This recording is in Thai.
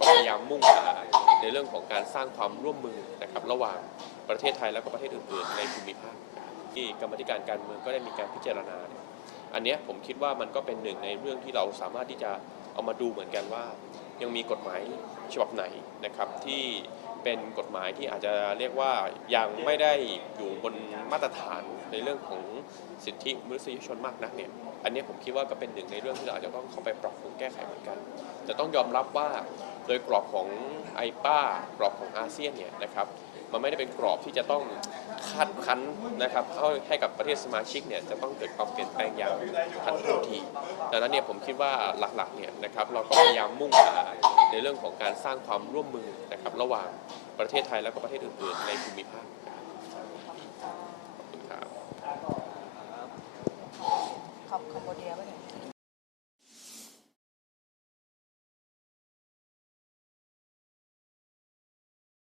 ก็พยายามมุ่งหาในเรื่องของการสร้างความร่วมมือนะครับระหว่างประเทศไทยและก็ประเทศอื่นๆ ในภูมิภาคที่กรรมธิการการเมืองก็ได้มีการพิจารณา อันนี้ผมคิดว่ามันก็เป็นหนึ่งในเรื่องที่เราสามารถที่จะเอามาดูเหมือนกันว่า ยังมีกฎหมายฉบับไหนนะครับที่เป็นกฎหมายที่อาจจะเรียกว่ายังไม่ได้อยู่บนมาตรฐานในเรื่องของสิทธิมนุษยชนมากนักเนี่ย อันนี้ผมคิดว่าก็เป็นหนึ่งในเรื่องที่เราอาจจะต้องเข้าไปปรับปรุงแก้ไขเหมือนกัน แต่ต้องยอมรับว่า ดยกรอบของไอป้ากรอบของอาเซียนเนี่ยนะครับมันไม่ได้เป็นกรอบที่จะต้องคาดคั้นนะครับให้ให้กับประเทศสมาชิกเนี่ยจะต้องเกิดความเปลี่ยนแปลงอย่างทันท่วงทีดังนั้นเนี่ยผมคิดว่าหลักๆเนี่ยนะครับเราก็พยายามมุ่งหาในเรื่องของการสร้างความร่วมมือนะครับระหว่างประเทศไทยและก็ประเทศอื่นๆในภูมิภาค